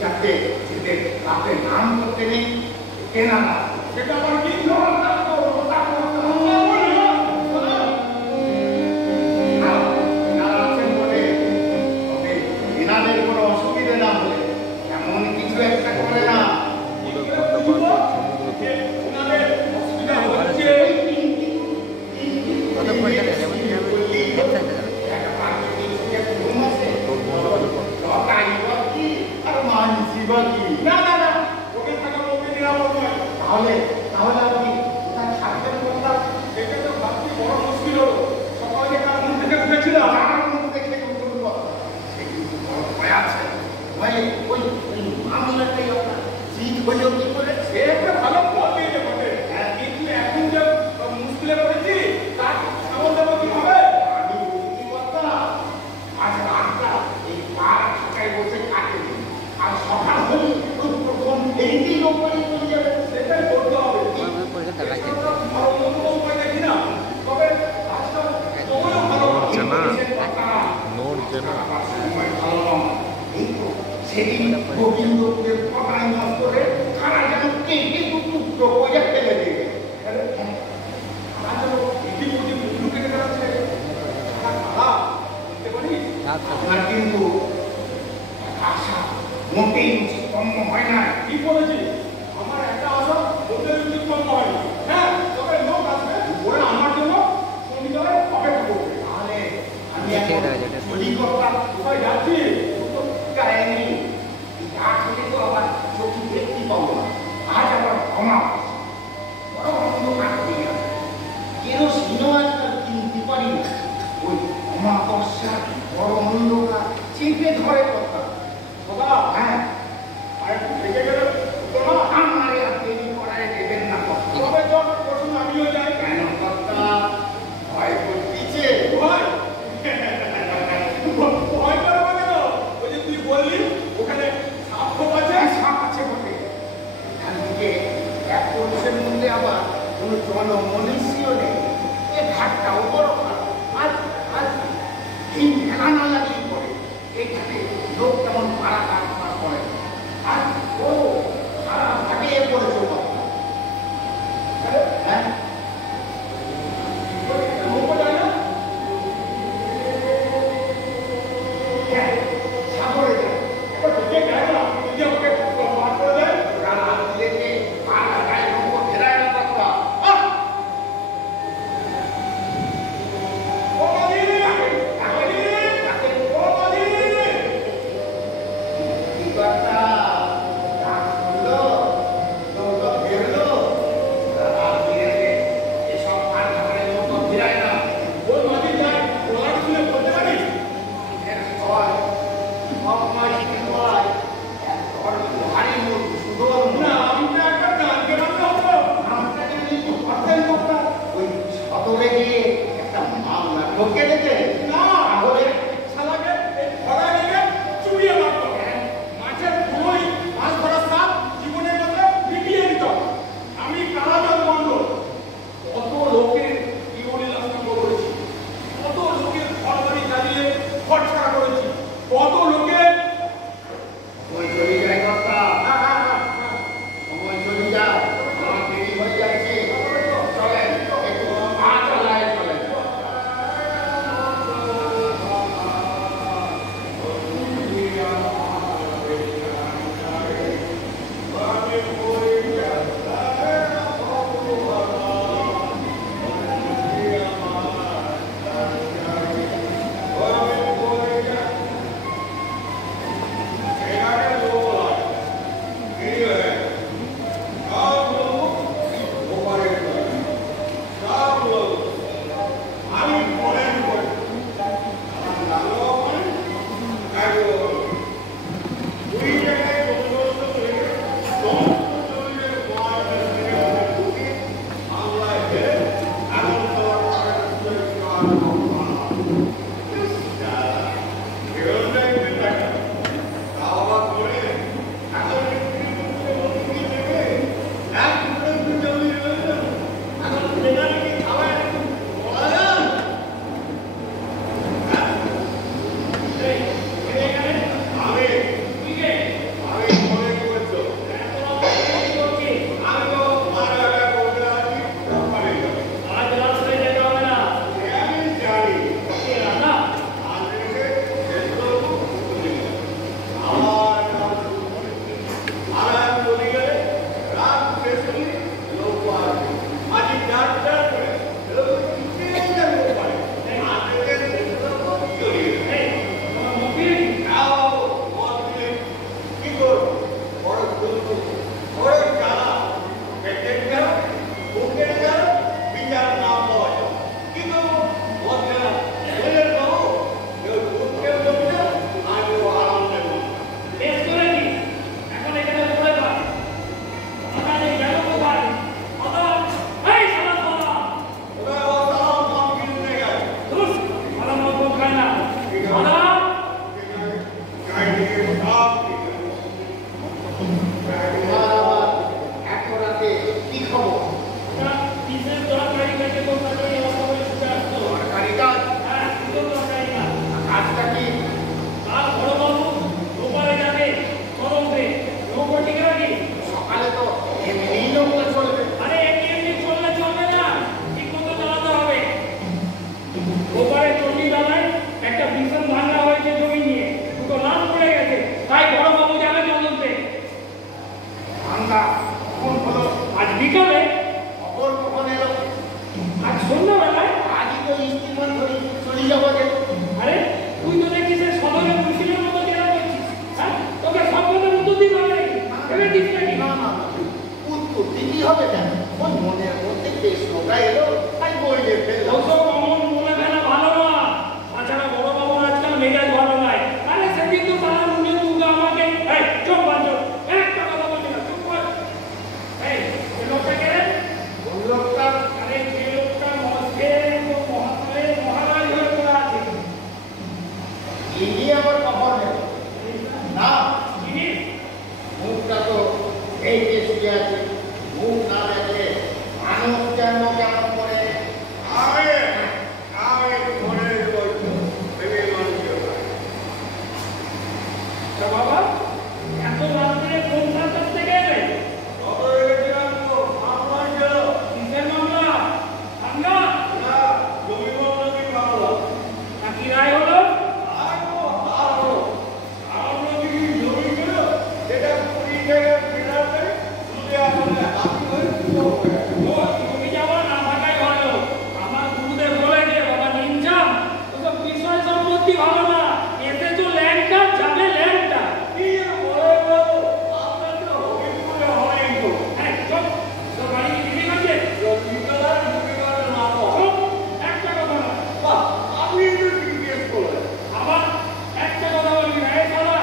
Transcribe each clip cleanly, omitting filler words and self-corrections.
চারটে রাতে নাম করতে নেই কেনা না সেটা আমার কি এনাদের কোনো অসুবিধে না হলে এমন কিছু একটা করে না তাহলে তাহলে আপনি তার সাবধান করতাম এটা তো ভাবছি বড় মুশকিল হলো সকালে কার মন থেকে উঠেছিলাম আমার মন থেকে উঠল সে কিন্তু বড় ভয় আছে ভাই ওই মামলাটাই আপনার জিত হইল কি করে সে একটা ভালো ফল দিয়েছে বটে কিন্তু এখন যে মুশকিলে পড়েছি তার সামল দেবো কি হবে আমি কি করতাম আজ রাতটা এই পাড়া ঢাকায় বসে কাটে আর সকাল হলে প্রথম এইটি লোকই চলে যাবে সেটাই করতে হবে সেদিন গোবিন্দপুরের কথায় নষ্ট করে তারা যেন কেটে টুকরো করে ফেলে দেবে আপনার কিন্তু আশা মোটেই উচিত কম হয় না কি বলেছি আমার একটা আশা ওদের উচিত কম হয় না হ্যাঁ তবে লোক আসবে ওরা আমার জন্য শনিবারে অপেক্ষা করবে তাহলে আমি কলিকতা কোথায় যাচ্ছি কাহিনী আসলে তো আবার চোখে দেখতে পাবো না আজ আবার ক্ষমা বড় অন্ধকার হয়ে গেছে কেন সিনেমা কিনতে পারি না ওই অমাবস্যা বড় অন্ধকার চেপে ধরে কথা বাবা হ্যাঁ আর একটু থেকে গেলে তোমার আমারে আপনি করায় দেবেন না তবে যত প্রশ্ন আমিও যাই কেন কথা ভয় করতেছে ভয় ভয় করবো কেন ওই যে তুই বললি ওখানে সাপ আছে সাপ আছে বটে এখান থেকে এক পুরুষের মধ্যে আবার কোনো জনমনীষীও নেই এ ঘাটটাও বড় খারাপ আজ আজ এই মেলানা লাগিয়ে পড়ে এইখানে লোক কেমন ভাড়া কারবার করে আর ও সারা ভাটিয়ে পড়েছে হ্যাঁ সাগরে যায় এবার ঢুকে যায় না যদি আমাকে বার করে দেয় রাত দিয়েছে আর গায়ে রঙ ফেরায় না কথা তা কখন হলো? আজ বিকালে। খবর কখন এলো? আজ সন্ধ্যাবেলায়। আজই তো স্টিমার ধরে চলে যাবো যে। আরে তুই তো দেখছিস সদরের মুশিলের মতো কেনা করছিস। হ্যাঁ, তোকে সব কথা উত্তর দিতে হবে ভেবেছিস নাকি? না না উত্তর দিতেই হবে কেন? ওই মনের মধ্যে বেশ লোকা এলো তাই বইলে ফেললাম। ওসব অমন মনে ফেলা ভালো না। তাছাড়া বড় বাবুর আজকাল মেজাজ ভালো নয়। আরে সেদিন তো তারা মুখে মুখে আমাকে চোখ বাঁধো, একটা কথা বলছি না, চুপ কর। এই লোকটা কে রে? ওই লোকটা আরে যে লোকটা মধ্যে মহাত্মের মহারাজ হয়ে পড়ে আছে। ইনি আমার খবর নেই না। চিনি? মুখটা তো এই যে শুয়ে আছে, মুখ না দেখলে মানুষ যেন কেমন করে। আমি ধরে রয়েছি ভেবে মানুষের তা বাবা এত রাত্রে কোন সার্কাস থেকে এলে? কিসের মামলা? আমরা কি রায় হলো? তুমি যাওয়া না থাকাই ভালো। আমার গুরুদেব বলেছে বাবা নিমজাম ওসব বিষয় সম্পত্তি ভালো না। এতে তো ল্যাংটা যাবে ল্যাংটা। হ্যাঁ চল, তোর বাড়ি কি দিদি আছে? একটা কথা না। আবার একটা কথা বলবি না। এই শালা,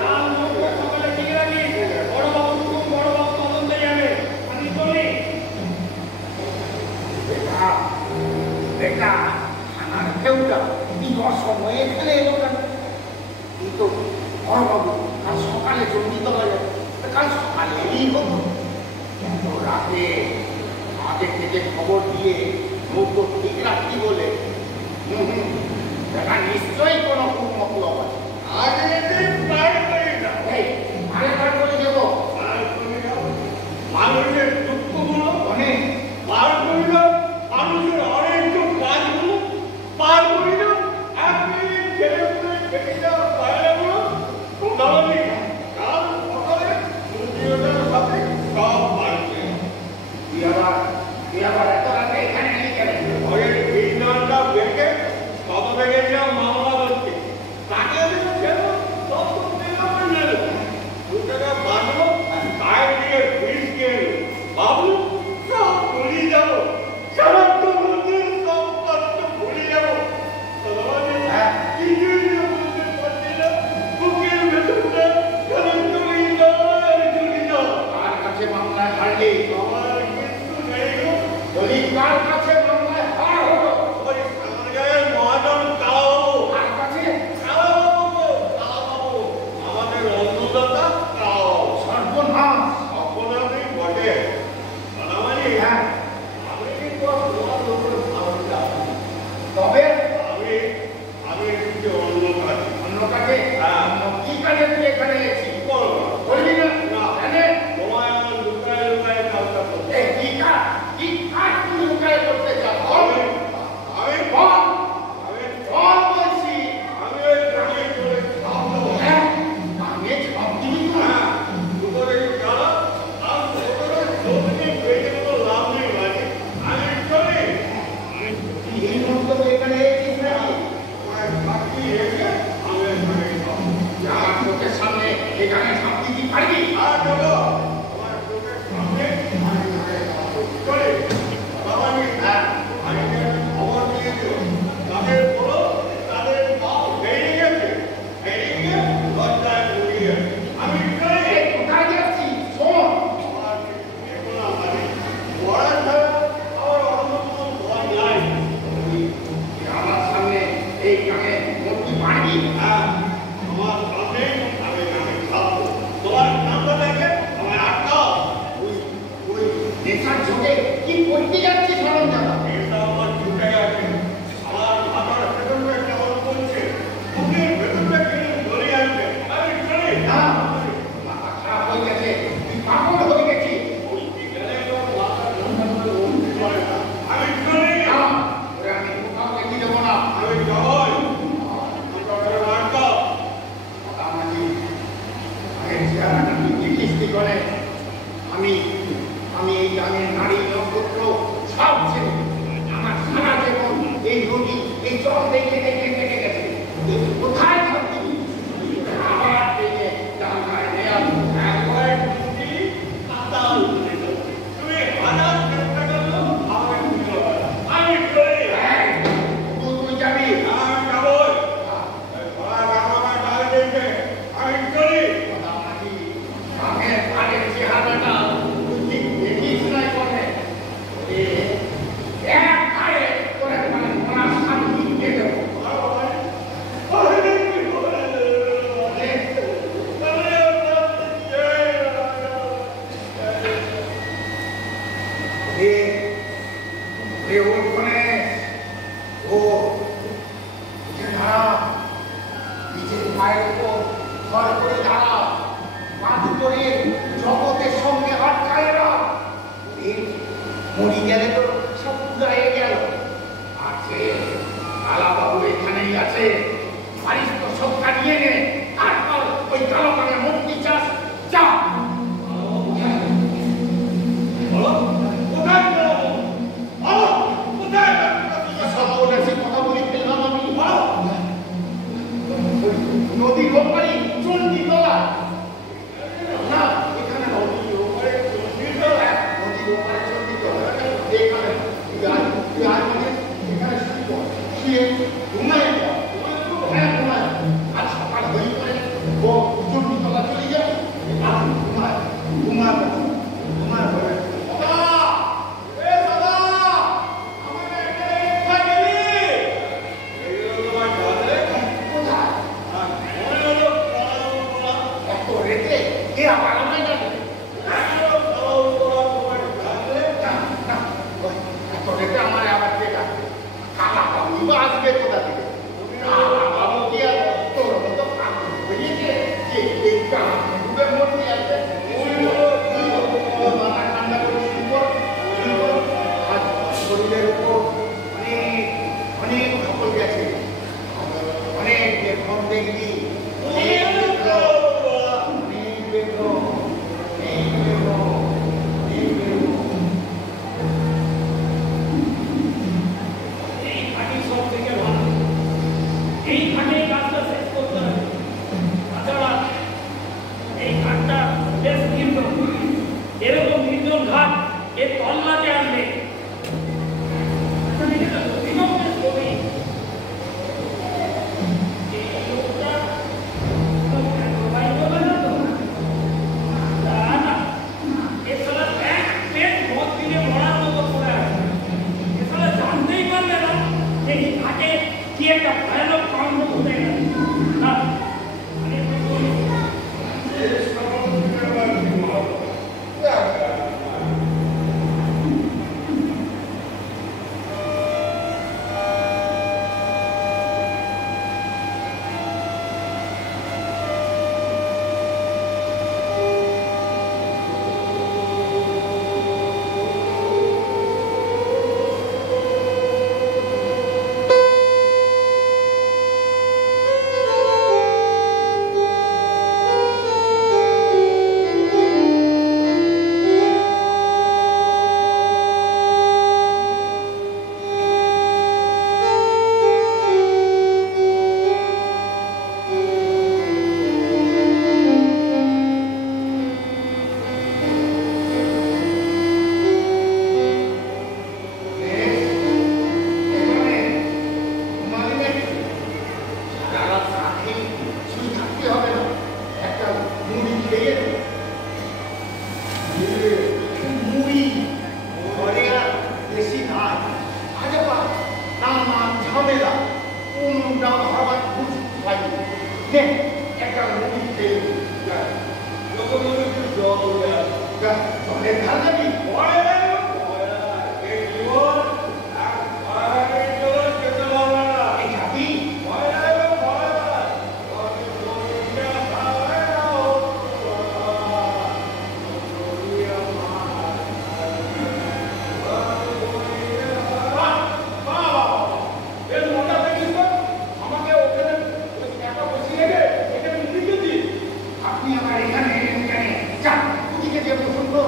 কাল মধ্যে সকালে ঠিক রাখিস। বড় বাবু হুকুম, বড় বাবু তদন্তে যাবে। আমি চলি। বেটা থানার কেউটা কি অসময়ে এখানে এলো কেন? এই তো বড়বাবু কাল সকালে জলদি তো হয়ে যাবে, কাল সকালেই হতো। এত রাতে আগে থেকে খবর দিয়ে মুখ ঠিক রাখি বলে দেখা নিশ্চয়ই কোনো খুব মতলব আছে। আরেকবার করে দেবো। মানুষের দুঃখগুলো অনেক পার করিল, মানুষের অনেক কাজগুলো পার করিল, এক মিনিট ছেলে পুলে খেতে যাওয়ার বাইরেগুলো দাঁড়াবি কাল সকালে সূর্যোদয়ের সাথে সব বাড়ছে। তুই আবার এত রাতে এখানে নেই কেন? ঘরের এই নামটা বেঁকে কত ভেঙেছিলাম মামলা করতে তাকে আমি ছেড়ে সব আমি আমি এই গ্রামের নারী নক্ষত্র সব ছেড়ে আমার সারা জীবন এই নদী এই জল দেখে দেখে কেটে গেছে। কোথায় থাকবি আবার দেখে জানলায় নেয়া একবার তুমি কাতাল তুমি হাজার চেষ্টা করলো আমাকে বুঝলো আমি করি তুই যাবি আমি যাবো আমার ডাল দেখে আমি করি আগের চেহারাটা তুই দেখিস নাই করে এক গায়ে করে মানে ওনার শান্তি দিয়ে দেবো ওখানে ও দাঁড়া নিজের পায়ের উপর ঘর করে দাঁড়া মাধুকরের জগতের সঙ্গে আটকায় না মরি গেলে তো সব পুরাই গেল। আছে কালাবাবু এখানেই আছে, পারিস তো সবটা নিয়ে নে, তারপর ওই কালো কানে মুক্তি চাস যা। কথা বলে ফেললাম আমি নদীর ওপারে চন্ডী তলা না এখানে নদীর ওপারে চন্ডী তলা নদীর ওপারে চন্ডী তলা এখানে এখানে শুয়ে ঘুমায় ঘুমায় আর সকাল হয়ে পরে ও চন্ডী তলা চলে যায় ঘুমায় ঘুমায় ঘুমায় ঘুমায় শরীরের উপর অনেক অনেক সকল গেছে, অনেক বেতন দেখবি এরকম নির্জন ঘাট এর তল্লাতে আসবে জানতেই পারবে না যে এই ঘাটে কি একটা ভয়ানক কাণ্ড ঘটে গেল না। আপনি আমার এখানে এলেন কেন? যা ওদিকে যে সুন্দর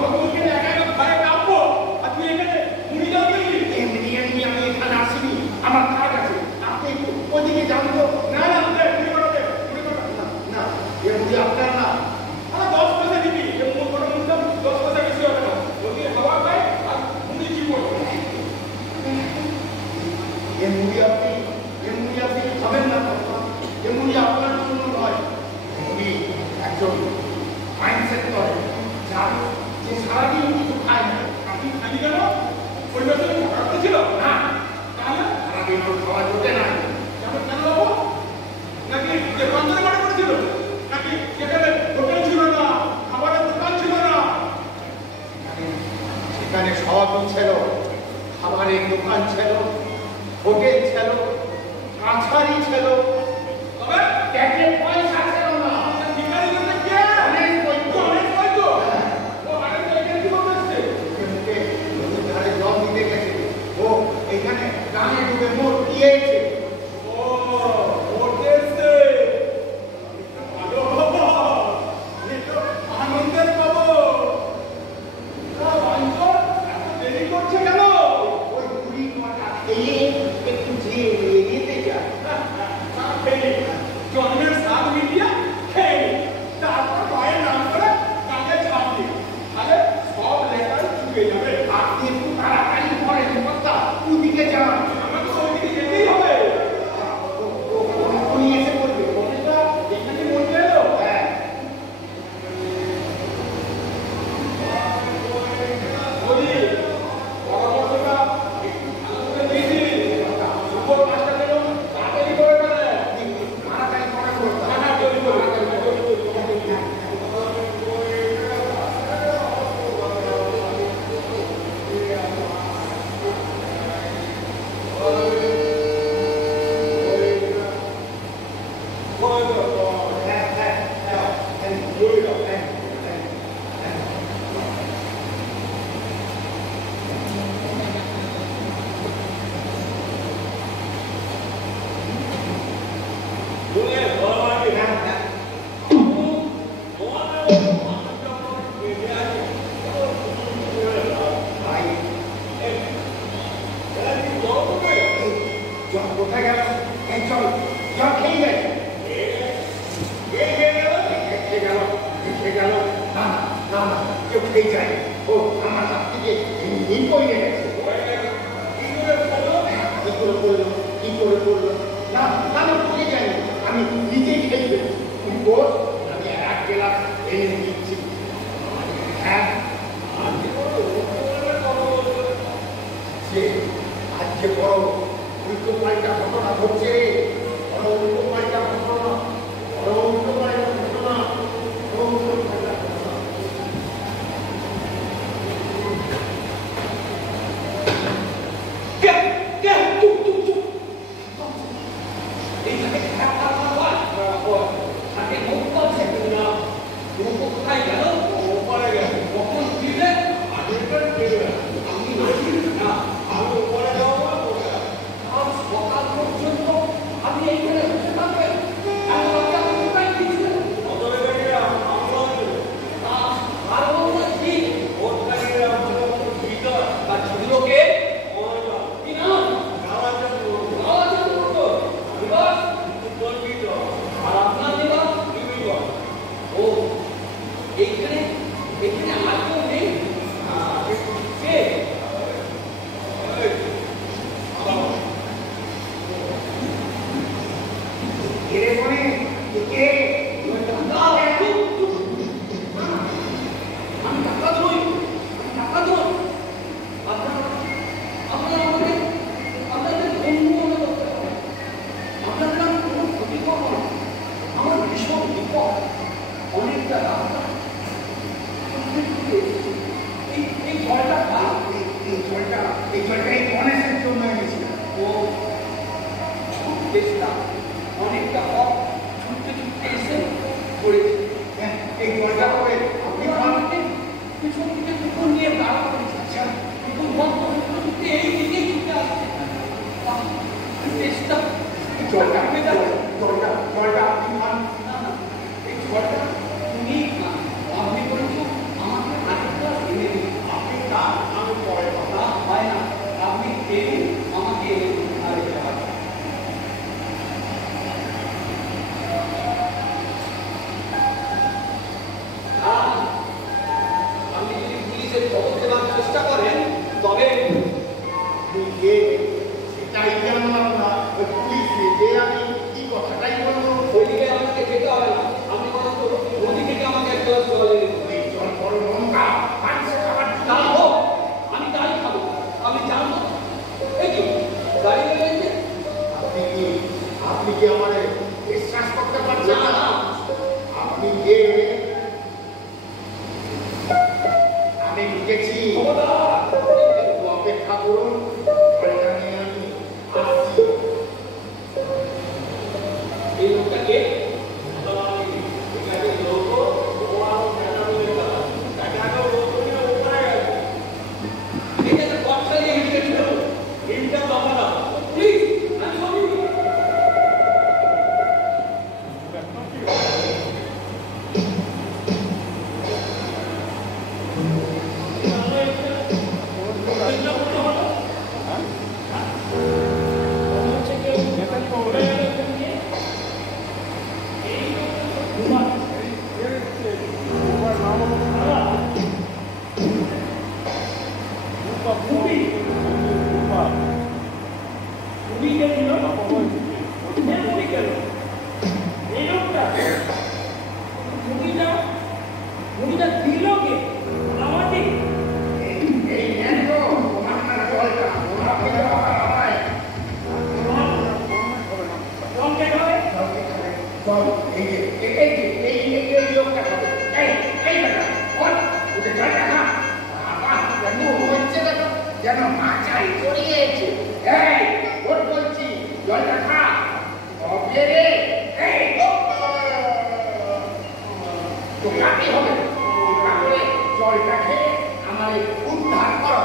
সারাদিন কিছু খায় না। আপনি খালি কেন? পরিবার থেকে খারাপ ছিল না, তাহলে সারাদিন ওর খাওয়া জোটে না। কেমন কেন বাবু? নাকি যে বন্ধের বাড়ি করেছিল? নাকি সেখানে হোটেল ছিল না, খাবারের দোকান ছিল না? সেখানে সবই ছিল, খাবারের দোকান ছিল, হোটেল ছিল, কাছারি ছিল, তবে ট্যাক্সের পয়সা ছিল না। ভিখারি জন্য কে? অনেক বৈদ্য। অনেক বৈদ্য। ও আরেক জায়গায় কি করতে এসছে? মুখে নদীর ধারে জল দিতে গেছে, ও এখানে গানে ডুবে মোট দিয়েছে। ও, করতে এসছে। ভালো বাবা। এ তো আনন্দের খবর। তা বাঞ্চর, এত দেরি করছে কেন? ওই বুড়ি কটা খেয়ে একটু যে এগিয়ে যায়। জন্মের স্বাদ মিটিয়ে খেয়ে নি। তারপর মায়ের নাম করে কাঁধে ঝাঁপ দিই। তাহলে সব লেখাই চুকে যাবে। আপনি একটু তাড়াতাড়ি করেন কথা, ওদিকে যান। আমাকে তো ওইদিকে যেতেই হবে। উনি এসে বলবে, কবিতা এখানে মরতে এলো। হ্যাঁ বলি, পরামর্শটা একটু ভালো করে দিয়েছি। সুন্দর কাজটা যেন তাড়াতাড়ি করে ফেলে। তাড়াতাড়ি করে করতে না, না, জলদি করো, জলদি করো। কোথায় গেল? এই চল, জল খেয়ে গেছে। খেয়ে গেল, খেয়ে গেল। না না না না, কেউ খেয়ে যায়। ও আমার কাছ থেকে এমনি পড়ে গেছে। কি করে করলো? কি করে করলো? না না না, পড়ে যায়নি, আমি নিজেই খেয়ে ফেলি। তুমি বল, আমি এক গেলাম এনে দিচ্ছি। হ্যাঁ সে আজকে বড় উল্টো পাল্টা ঘটনা ঘটছে রে। বড় উল্টো পাল্টা ঘটনা, বড় উল্টো পাল্টা ঘটনা, বড় উল্টো পাল্টা ঘটনা। এরে মনে কে? এই জলটা এই গণেশের জন্য এনেছিলাম। অনেকটা পথ ছুটতে ছুটতে এসে পড়েছে। এই জলটা করে আপনি আমাকে পিছন থেকে কুকুর নিয়ে দাঁড়া করেছে। আচ্ছা, কুকুর বন্ধ ছুটতে ছুটতে এই দিকে ছুটে আসছে। চেষ্টা জলটা আপনি খান। না না, এই ঝড়টা তুমি আপনি বলছো আমাকে আরেকটা এনে দিন। আপনি খান, আমি পরে খাবো। না হয় না, আপনি এনে আমাকে এনে দিন আরেকটা। আপনি যদি পুলিশের খবর দেওয়ার চেষ্টা করেন তবে সেটাই জানলাম না। ওই পুলিশ যে আমি কি কথাটাই বলবো। ওইদিকে আপনাকে যেতে হবে না, আপনি বরং ওদিকে আমাকে এক গ্লাস জল এনে দিন। এই জল বড় লঙ্কা, পাঁচশো আমারে বিশ্বাস করতে পারছেন না? আপনি কে? আমি ঢুকেছি, একটু অপেক্ষা করুন, এটা নিয়ে আমি আসছি। এই লোকটাকে যেন মাচাই জড়িয়েছে। এই ওর বলছি জলটা খা, তবে রে তো কাটি হবে, তারপরে জলটা খেয়ে আমার উদ্ধার করো।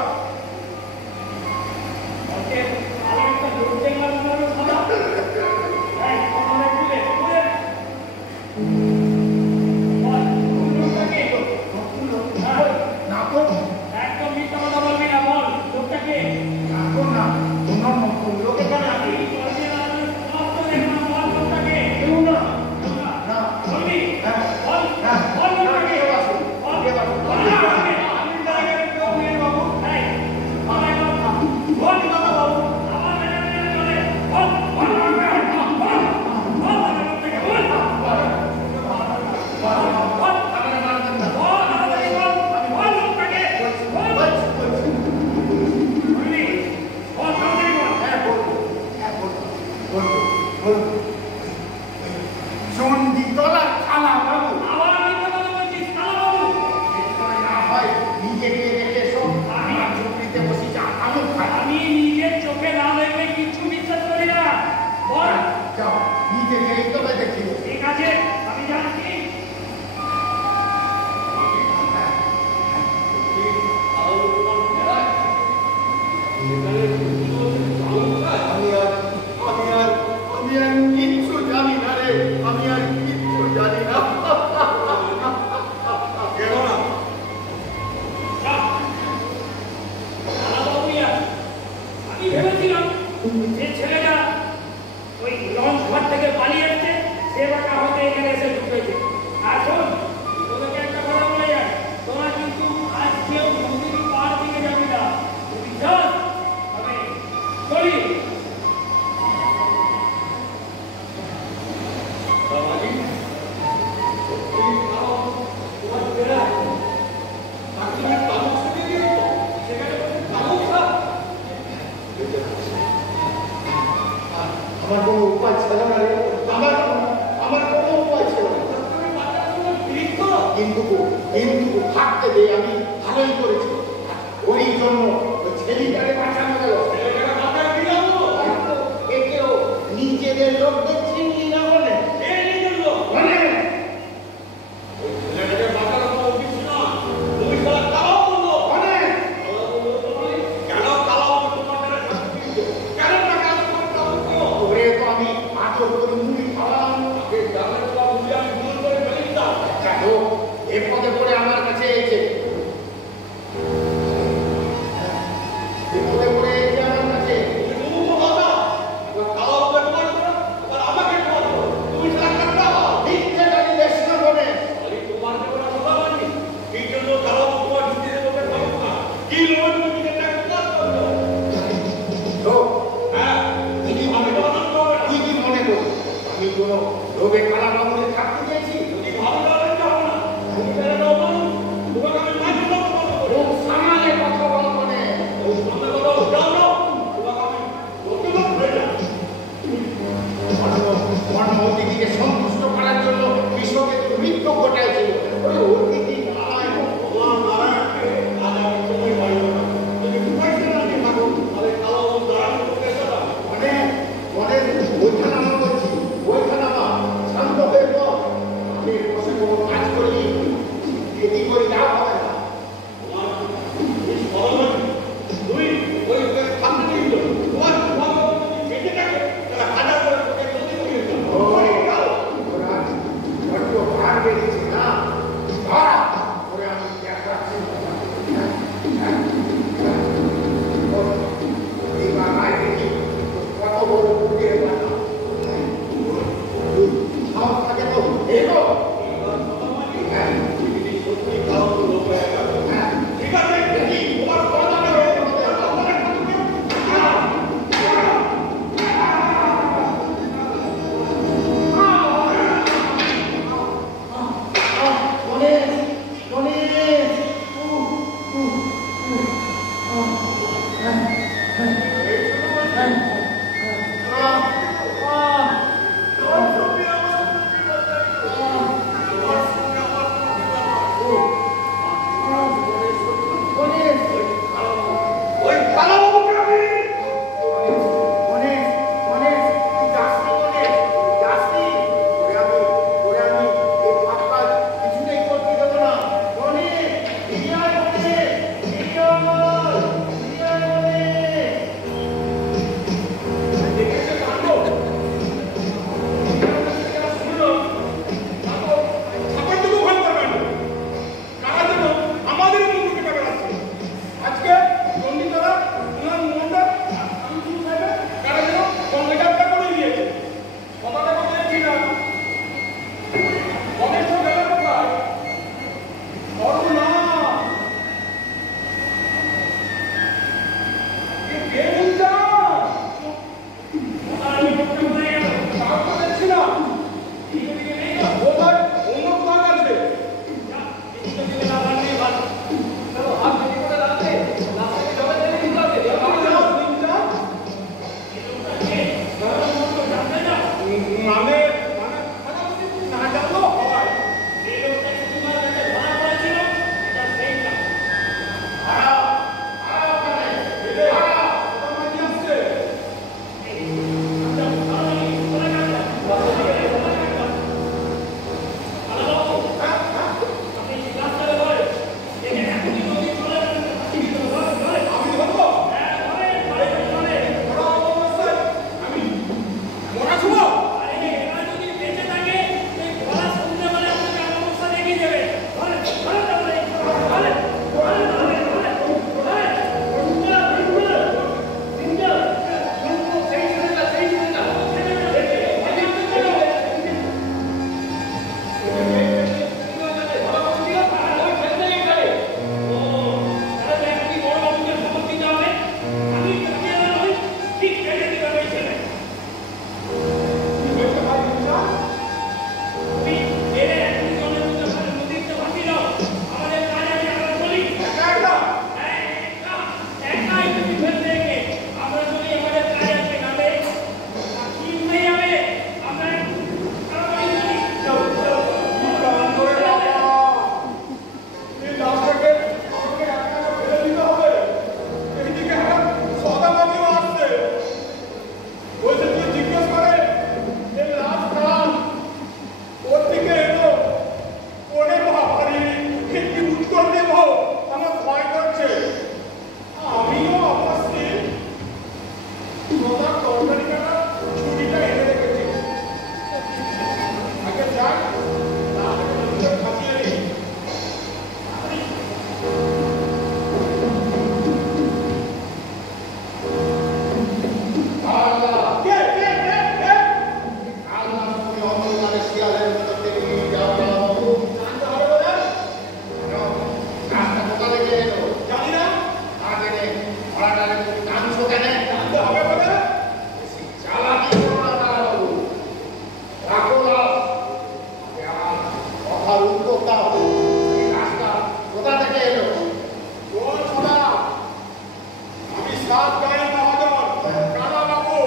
সাবধান মহাজন, কালা বাবু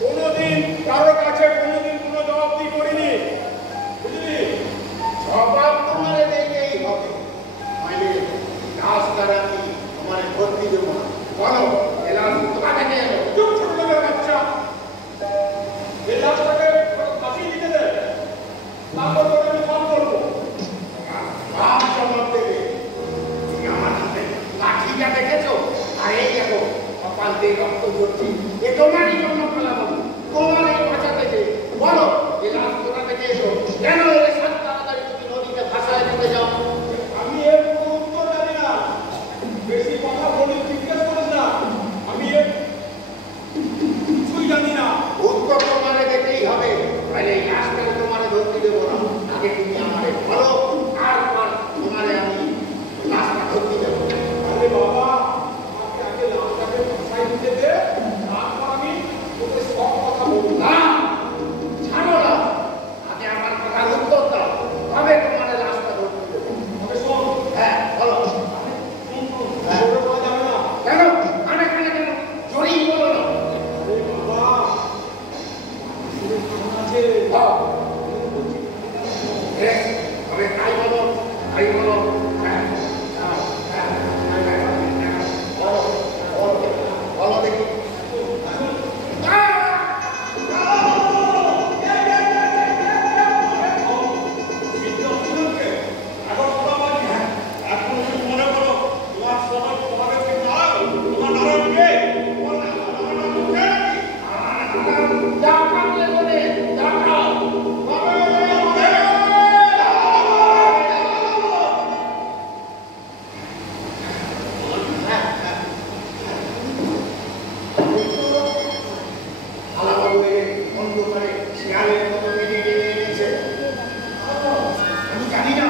কোনোদিন কারো কাছে কোনোদিন কোনো জবাবদি করিনি, বুঝলি? জবাব তোমার দিতেই হবে, মানে রাস্তাটা কি তোমার ভর্তি দেবো না। বলো এলাম তোমার থেকে এলো। চুপ ছোট লোকের বাচ্চা, এই লাশটাকে ফাঁসি দিতে দে, তারপর তোকে আমি ফোন করবো। বাপ জবাব দেবে। তুমি আমার হাতে লাঠিটা দেখেছো? আর এই দেখো কপাল দিয়ে রক্ত ঝরছে। এ তোমারই জন্য ফেলা বলো, তোমারই বাঁচাতে যে। বলো এই লাশ কোথা থেকে এলো? কেন এলে সাত তাড়াতাড়ি তুমি নদীতে ভাসায় দিতে যাও? আমি এর কোনো উত্তর জানি না, বেশি কথা বলি জিজ্ঞেস করিস না, আমি এর কিছুই জানি না। উত্তর তোমারে দিতেই হবে, তাহলে এই লাশটাকে তোমারে ধরতে দেবো না। আগে তুমি আমারে বলো, তারপর তোমারে আমি লাশটা ধরতে দেবো। আরে বাবা, আমাকে আগে লাশটাকে ফাঁসাই দিতে দে, তারপর আমি তোকে সব কথা বলবো। না, ছাড়ো না, আগে আমার কথার উত্তর দাও, তবে তোমারে লাশটা ধরতে দেবো। তবে শোন, হ্যাঁ বলো। হ্যাঁ। জোরে বলা যাবে না। কেন কানে কানে কেন জড়িয়ে বলো না? আরে বাবা, শুনে কেমন আছে? বলো। বেশ, তবে তাই বলো, তাই বলো। হ্যাঁ, হ্যাঁ, হ্যাঁ, হ্যাঁ, হ্যাঁ, হ্যাঁ, বলো, বলো, বলো দেখি। ডাকাতে বলে ডাকাও। আলাবাবু অন্ধকারে শিয়ালের মতো মেনে টেনে এনেছে। আমি জানি না।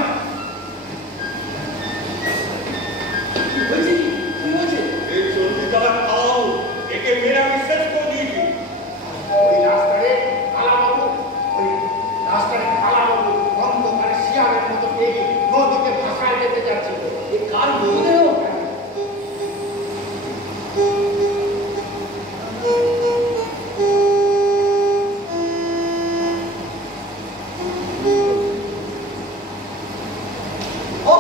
এই চন্ডিতলা খাও, একে মেরে আমি শেষ করে দিয়েছি। ওই রাস্তায় আলাবাবু, ওই রাস্তায় আলাবাবু অন্ধকারে শিয়ালের মতো টেনে নদীতে ভাসায় যেতে যাচ্ছিল। এই কার মৃতদেহ? ও